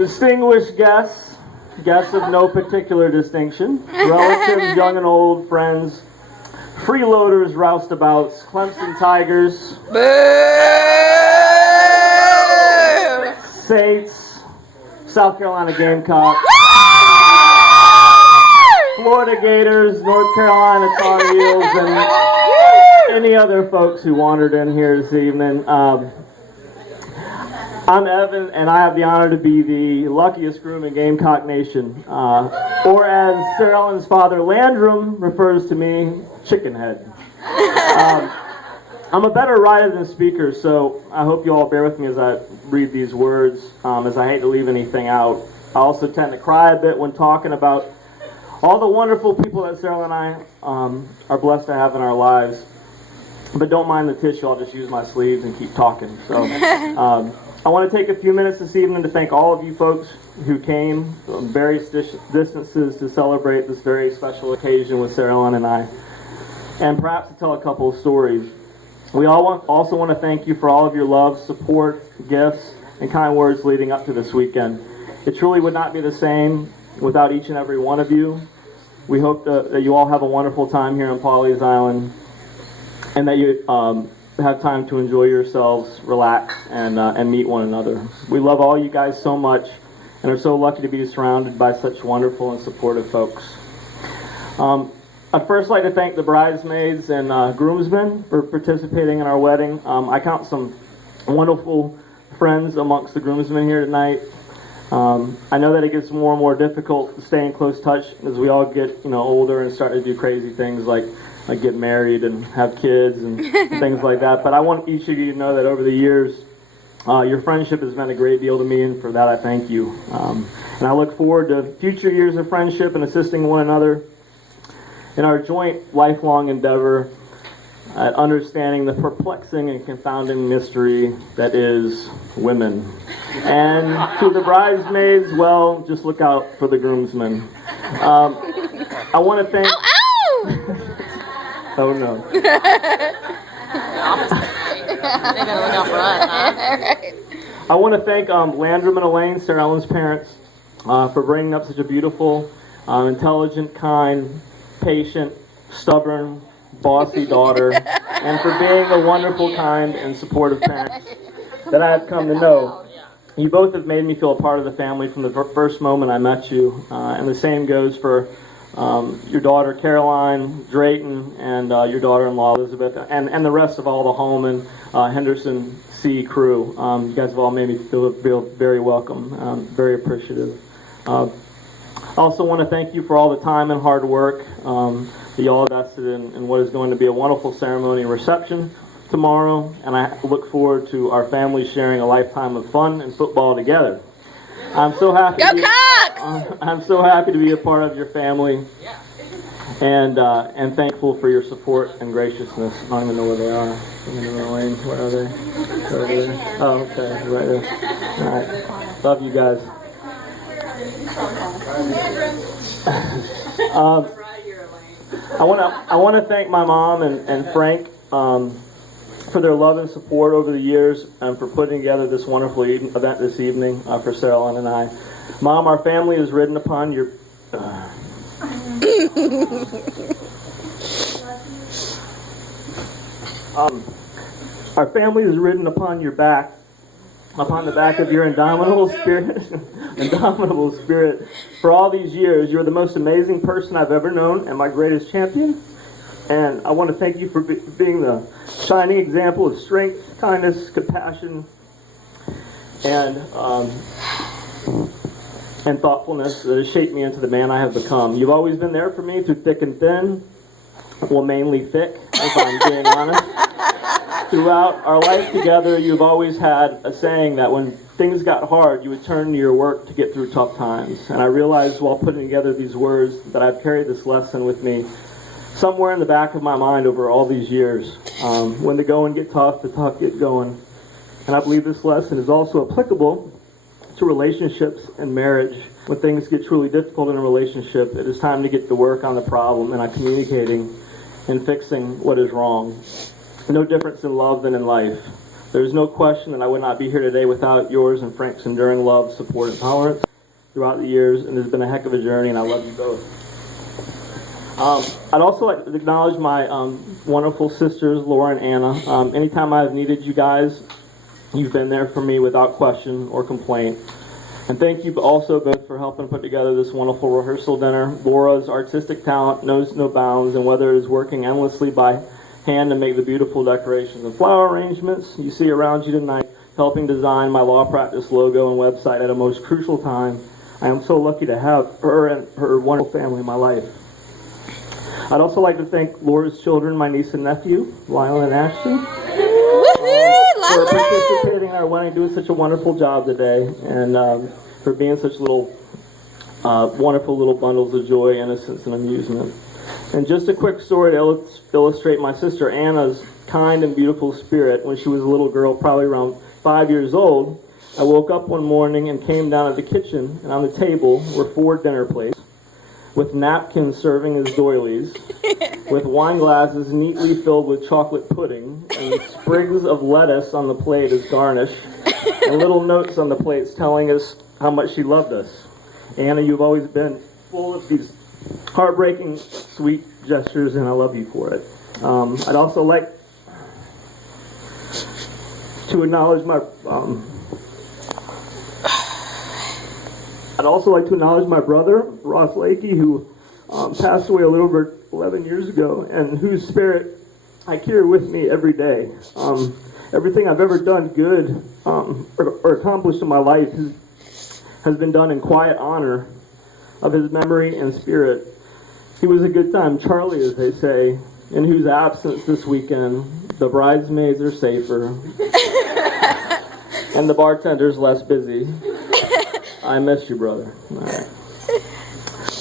Distinguished guests, guests of no particular distinction, relatives, young and old, friends, freeloaders, roustabouts, Clemson Tigers, Saints, South Carolina Gamecocks, Florida Gators, North Carolina Tar Heels, and any other folks who wandered in here this evening. I'm Evan, and I have the honor to be the luckiest groom in Gamecock Nation, or as Sarah Ellen's father, Landrum, refers to me, Chickenhead. I'm a better writer than speaker, so I hope you all bear with me as I read these words, as I hate to leave anything out. I also tend to cry a bit when talking about all the wonderful people that Sarah and I are blessed to have in our lives. But don't mind the tissue, I'll just use my sleeves and keep talking. So I want to take a few minutes this evening to thank all of you folks who came from various distances to celebrate this very special occasion with Sarah Ellen and I, and perhaps to tell a couple of stories. We also want to thank you for all of your love, support, gifts, and kind words leading up to this weekend. It truly would not be the same without each and every one of you. We hope that you all have a wonderful time here on Pawleys Island, and that you have time to enjoy yourselves, relax, and meet one another. We love all you guys so much and are so lucky to be surrounded by such wonderful and supportive folks. I'd first like to thank the bridesmaids and groomsmen for participating in our wedding. I count some wonderful friends amongst the groomsmen here tonight. I know that it gets more and more difficult to stay in close touch as we all get older and start to do crazy things like get married and have kids and things like that. But I want each of you to know that over the years, your friendship has meant a great deal to me, and for that I thank you. And I look forward to future years of friendship and assisting one another in our joint lifelong endeavor at understanding the perplexing and confounding mystery that is women. And to the bridesmaids, well, just look out for the groomsmen. I want to thank... Oh no. They're gonna look out for us, huh? I want to thank Landrum and Elaine, Sarah Ellen's parents, for bringing up such a beautiful, intelligent, kind, patient, stubborn, bossy daughter, and for being a wonderful, kind, and supportive parent that I have come to know. You both have made me feel a part of the family from the first moment I met you, and the same goes for your daughter Caroline, Drayton, and your daughter-in-law Elizabeth, and the rest of all the Holman, Henderson C crew. You guys have all made me feel very welcome, very appreciative. I also want to thank you for all the time and hard work that you all invested in what is going to be a wonderful ceremony and reception tomorrow, and I look forward to our family sharing a lifetime of fun and football together. I'm so happy. I'm so happy to be a part of your family, and thankful for your support and graciousness. I don't even know where they are. Where are they? Over there. Oh, okay, right there. All right, love you guys. I want to thank my mom and Frank for their love and support over the years, and for putting together this wonderful event this evening for Sarah Ellen and I. Mom, our family is ridden upon your... our family is ridden upon your back, upon the back of your indomitable spirit for all these years. You're the most amazing person I've ever known and my greatest champion. And I want to thank you for being the shining example of strength, kindness, compassion, and thoughtfulness that has shaped me into the man I have become. You've always been there for me through thick and thin, well, mainly thick, if I'm being honest. Throughout our life together, you've always had a saying that when things got hard, you would turn to your work to get through tough times. And I realized while putting together these words that I've carried this lesson with me somewhere in the back of my mind over all these years. When the going get tough, the tough get going. And I believe this lesson is also applicable to relationships and marriage. When things get truly difficult in a relationship, it is time to get to work on the problem and on communicating and fixing what is wrong. No difference in love than in life. There's no question that I would not be here today without yours and Frank's enduring love, support, and tolerance throughout the years, and it's been a heck of a journey, and I love you both. I'd also like to acknowledge my wonderful sisters, Laura and Anna. Anytime I've needed you guys, you've been there for me without question or complaint. And thank you also both for helping put together this wonderful rehearsal dinner. Laura's artistic talent knows no bounds, and whether it is working endlessly by hand to make the beautiful decorations and flower arrangements you see around you tonight, helping design my law practice logo and website at a most crucial time, I am so lucky to have her and her wonderful family in my life. I'd also like to thank Laura's children, my niece and nephew, Lila and Ashton, for participating in our wedding, doing such a wonderful job today, and for being such little, wonderful little bundles of joy, innocence, and amusement. And just a quick story to illustrate my sister Anna's kind and beautiful spirit. When she was a little girl, probably around 5 years old, I woke up one morning and came down at the kitchen, and on the table were 4 dinner plates, with napkins serving as doilies, with wine glasses neatly filled with chocolate pudding, and sprigs of lettuce on the plate as garnish, and little notes on the plates telling us how much she loved us. Anna, you've always been full of these heartbreaking, sweet gestures, and I love you for it. I'd also like to acknowledge my brother, Ross Lakey, who passed away a little over 11 years ago, and whose spirit I carry with me every day. Everything I've ever done good or accomplished in my life has been done in quiet honor of his memory and spirit. He was a good time Charlie, as they say, in whose absence this weekend the bridesmaids are safer and the bartender's less busy. I miss you, brother. All right.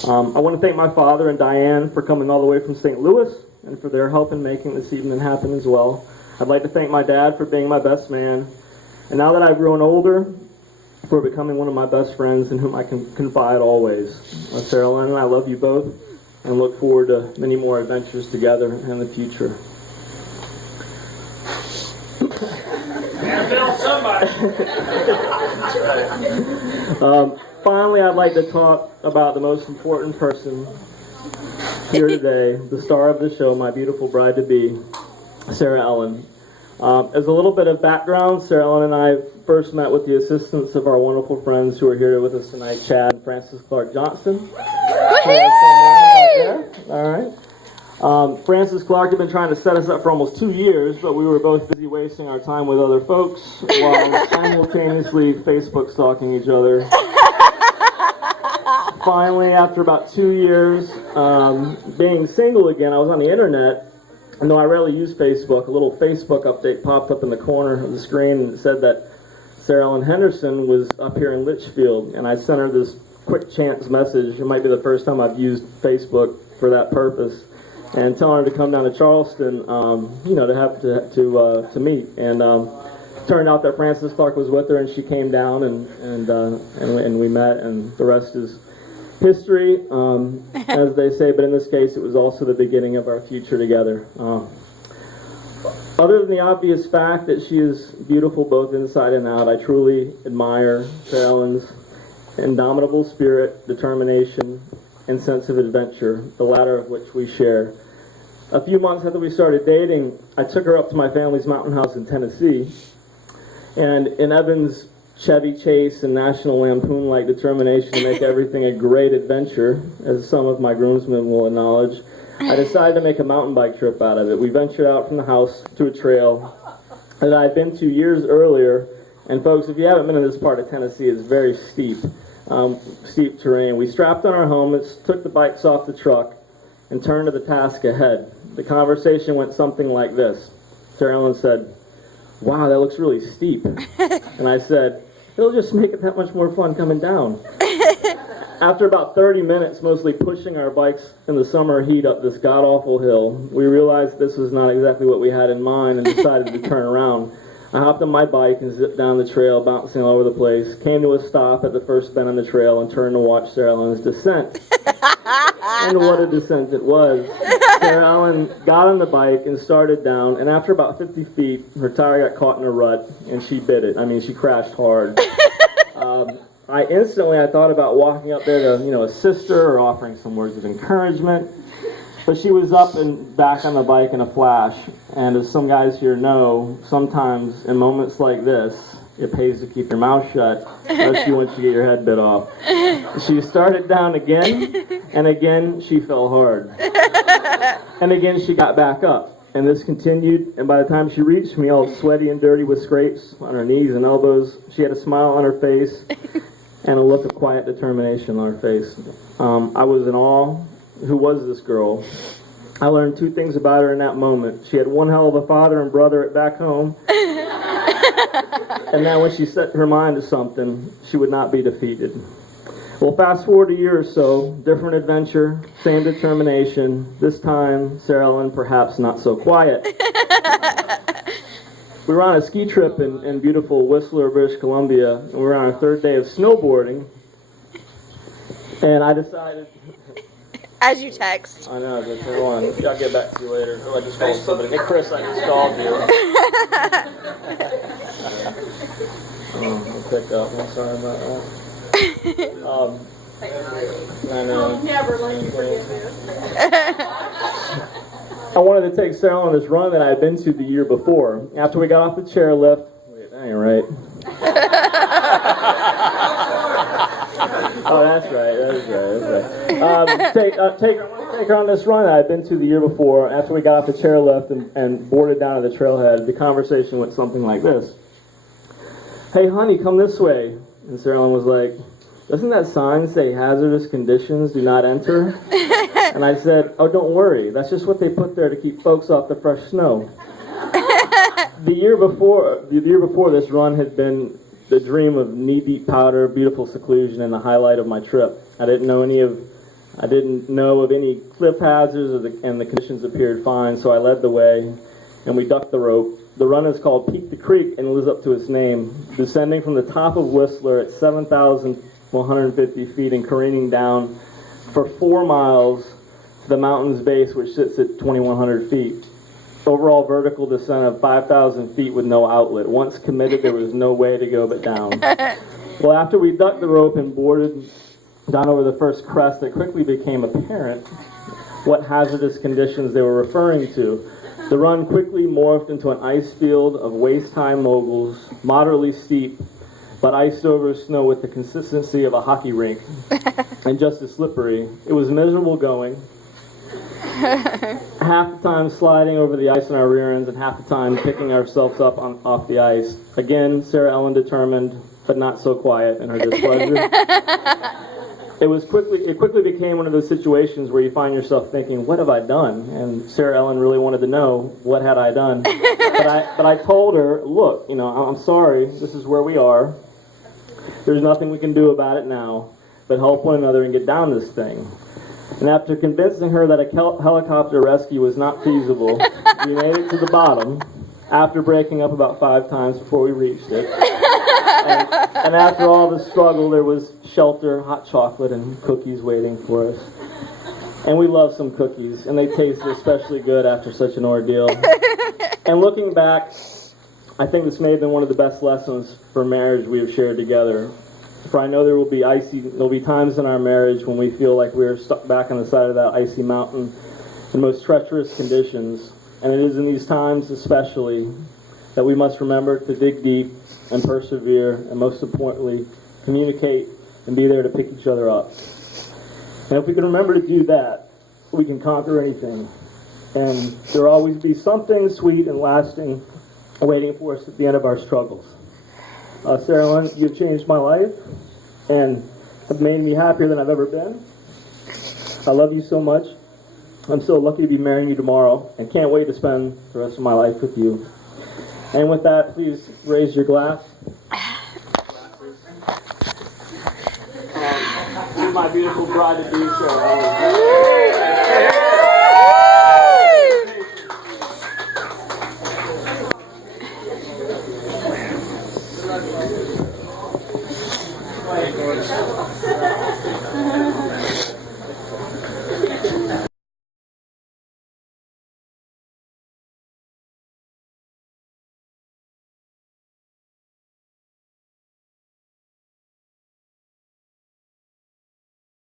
I want to thank my father and Diane for coming all the way from St. Louis and for their help in making this evening happen as well. I'd like to thank my dad for being my best man, and now that I've grown older, for becoming one of my best friends in whom I can confide always. Sarah Lynn and I love you both and look forward to many more adventures together in the future. Finally, I'd like to talk about the most important person here today, the star of the show, my beautiful bride-to-be, Sarah Ellen. As a little bit of background, Sarah Ellen and I first met with the assistance of our wonderful friends who are here with us tonight, Chad and Francis Clark Johnston. All right. Francis Clark had been trying to set us up for almost 2 years, but we were both busy wasting our time with other folks while simultaneously Facebook stalking each other. Finally, after about 2 years being single again, I was on the internet. And though I rarely use Facebook, a little Facebook update popped up in the corner of the screen and said that Sarah Ellen Henderson was up here in Litchfield, and I sent her this quick chance message. It might be the first time I've used Facebook for that purpose, and telling her to come down to Charleston, to meet. And turned out that Francis Clark was with her, and she came down, and we met, and the rest is history, as they say, but in this case it was also the beginning of our future together. Other than the obvious fact that she is beautiful both inside and out, I truly admire Sarah Ellen's indomitable spirit, determination, and sense of adventure, the latter of which we share. A few months after we started dating, I took her up to my family's mountain house in Tennessee, and in Evan's Chevy Chase and National Lampoon-like determination to make everything a great adventure, as some of my groomsmen will acknowledge, I decided to make a mountain bike trip out of it. We ventured out from the house to a trail that I had been to years earlier, and folks, if you haven't been in this part of Tennessee, it's very steep terrain. We strapped on our helmets, took the bikes off the truck, and turned to the task ahead. The conversation went something like this. Sarah Ellen said, "Wow, that looks really steep." And I said, "It'll just make it that much more fun coming down." After about 30 minutes, mostly pushing our bikes in the summer heat up this god-awful hill, we realized this was not exactly what we had in mind and decided to turn around. I hopped on my bike and zipped down the trail, bouncing all over the place, came to a stop at the first bend on the trail, and turned to watch Sarah Ellen's descent. And what a descent it was. Sarah Ellen got on the bike and started down, and after about 50 feet, her tire got caught in a rut, and she bit it. I mean, she crashed hard. I thought about walking up there to, assist her or offering some words of encouragement. But she was up and back on the bike in a flash. And as some guys here know, sometimes in moments like this, it pays to keep your mouth shut, especially once you get your head bit off. She started down again, and again she fell hard. And again she got back up. And this continued, and by the time she reached me, all sweaty and dirty with scrapes on her knees and elbows, she had a smile on her face and a look of quiet determination on her face. I was in awe. Who was this girl? I learned two things about her in that moment. She had one hell of a father and brother back home. And now when she set her mind to something, she would not be defeated. Well, fast forward a year or so, different adventure, same determination. This time, Sarah Ellen perhaps not so quiet. We were on a ski trip in beautiful Whistler, British Columbia, and we were on our third day of snowboarding. And I decided... As you text. I know, but hold on. I'll get back to you later. Oh, I just called somebody. Hey, Chris, I just called you. I'll pick up. I'm sorry about that. I know. I'll never let you forget this. I wanted to take Sarah on this run that I had been to the year before. After we got off the chairlift, wait, that ain't right. Oh, that's right. Take her on this run that I'd been to the year before. After we got off the chairlift and boarded down to the trailhead, the conversation went something like this. Hey, honey, come this way. And Sarah Ellen was like, doesn't that sign say hazardous conditions, do not enter? And I said, oh, don't worry. That's just what they put there to keep folks off the fresh snow. The year before this run had been the dream of knee-deep powder, beautiful seclusion, and the highlight of my trip. I didn't know of any cliff hazards, and the conditions appeared fine, so I led the way, and we ducked the rope. The run is called Peak to Creek and lives up to its name, descending from the top of Whistler at 7,150 feet and careening down for 4 miles to the mountain's base, which sits at 2,100 feet. Overall vertical descent of 5,000 feet with no outlet. Once committed, there was no way to go but down. Well, after we ducked the rope and boarded down over the first crest, it quickly became apparent what hazardous conditions they were referring to. The run quickly morphed into an ice field of waist-high moguls, moderately steep, but iced over snow with the consistency of a hockey rink, and just as slippery. It was miserable going. Half the time sliding over the ice in our rear ends and half the time picking ourselves up off the ice. Again, Sarah Ellen determined, but not so quiet in her displeasure. It quickly became one of those situations where you find yourself thinking, what have I done? And Sarah Ellen really wanted to know, what had I done? But I told her, look, I'm sorry, this is where we are. There's nothing we can do about it now, but help one another and get down this thing. And after convincing her that a helicopter rescue was not feasible, we made it to the bottom, after breaking up about 5 times before we reached it. And after all the struggle, there was shelter, hot chocolate, and cookies waiting for us. And we love some cookies, and they tasted especially good after such an ordeal. And looking back, I think this may have been one of the best lessons for marriage we have shared together. For I know there'll be times in our marriage when we feel like we're stuck back on the side of that icy mountain in most treacherous conditions. And it is in these times especially that we must remember to dig deep and persevere, and most importantly, communicate and be there to pick each other up. And if we can remember to do that, we can conquer anything. And there will always be something sweet and lasting waiting for us at the end of our struggles. Sarah Ellen, you've changed my life and have made me happier than I've ever been. I love you so much. I'm so lucky to be marrying you tomorrow and can't wait to spend the rest of my life with you. And with that, please raise your glass. To my beautiful bride to be, Sarah Ellen.